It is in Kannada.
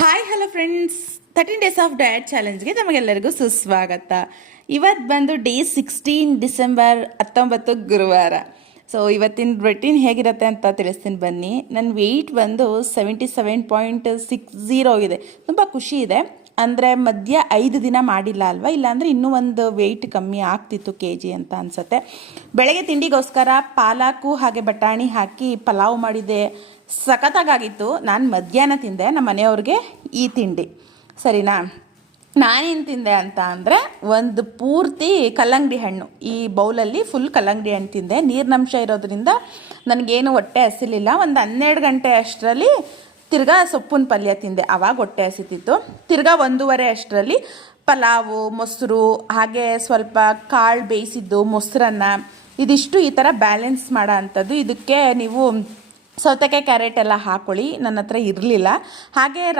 Hi hello friends, 13 days of diet ಚಾಲೆಂಜ್ಗೆ ತಮಗೆಲ್ಲರಿಗೂ ಸುಸ್ವಾಗತ. ಇವತ್ತು ಬಂದು ಡೇ 16 ಡಿಸೆಂಬರ್ 19 ಗುರುವಾರ. ಸೊ ಇವತ್ತಿನ ರುಟೀನ್ ಹೇಗಿರುತ್ತೆ ಅಂತ ತಿಳಿಸ್ತೀನಿ ಬನ್ನಿ. ನನ್ನ ವೆಯ್ಟ್ ಬಂದು 77.60 ಇದೆ. ತುಂಬ ಖುಷಿ ಇದೆ. ಅಂದರೆ ಮಧ್ಯ 5 ದಿನ ಮಾಡಿಲ್ಲ ಅಲ್ವಾ, ಇಲ್ಲಾಂದರೆ ಇನ್ನೂ ಒಂದು ವೆಯ್ಟ್ ಕಮ್ಮಿ ಆಗ್ತಿತ್ತು kg ಅಂತ ಅನಿಸುತ್ತೆ. ಬೆಳಗ್ಗೆ ತಿಂಡಿಗೋಸ್ಕರ ಪಾಲಕು ಹಾಗೆ ಬಟಾಣಿ ಹಾಕಿ ಪಲಾವ್ ಮಾಡಿದೆ. ಸಖತ್ತಾಗಿತ್ತು. ನಾನು ಮಧ್ಯಾಹ್ನ ತಿಂದೆ, ನಮ್ಮ ಮನೆಯವ್ರಿಗೆ ಈ ತಿಂಡಿ ಸರಿನಾ. ನಾನೇನು ತಿಂದೆ ಅಂತ ಅಂದರೆ ಒಂದು ಪೂರ್ತಿ ಕಲ್ಲಂಗಡಿ ಹಣ್ಣು, ಈ ಬೌಲಲ್ಲಿ ಫುಲ್ ಕಲ್ಲಂಗಡಿ ಹಣ್ಣು ತಿಂದೆ. ನೀರಿನಂಶ ಇರೋದ್ರಿಂದ ನನಗೇನು ಹೊಟ್ಟೆ ಹಸಿಲಿಲ್ಲ. ಒಂದು 12 ಗಂಟೆ ಅಷ್ಟರಲ್ಲಿ ತಿರ್ಗಾ ಸೊಪ್ಪಿನ ಪಲ್ಯ ತಿಂದೆ, ಆವಾಗ ಹೊಟ್ಟೆ ಹಸಿತಿತ್ತು. ತಿರ್ಗಾ 1:30 ಅಷ್ಟರಲ್ಲಿ ಪಲಾವು, ಮೊಸರು ಹಾಗೆ ಸ್ವಲ್ಪ ಕಾಳು ಬೇಯಿಸಿದ್ದು, ಮೊಸರನ್ನ, ಇದಿಷ್ಟು ಈ ಥರ ಬ್ಯಾಲೆನ್ಸ್ ಮಾಡೋ ಅಂಥದ್ದು. ಇದಕ್ಕೆ ನೀವು ಸೌತೆಕಾಯಿ ಕ್ಯಾರೆಟ್ ಎಲ್ಲ ಹಾಕ್ಕೊಳ್ಳಿ, ನನ್ನ ಹತ್ರ ಇರಲಿಲ್ಲ. ಹಾಗೆ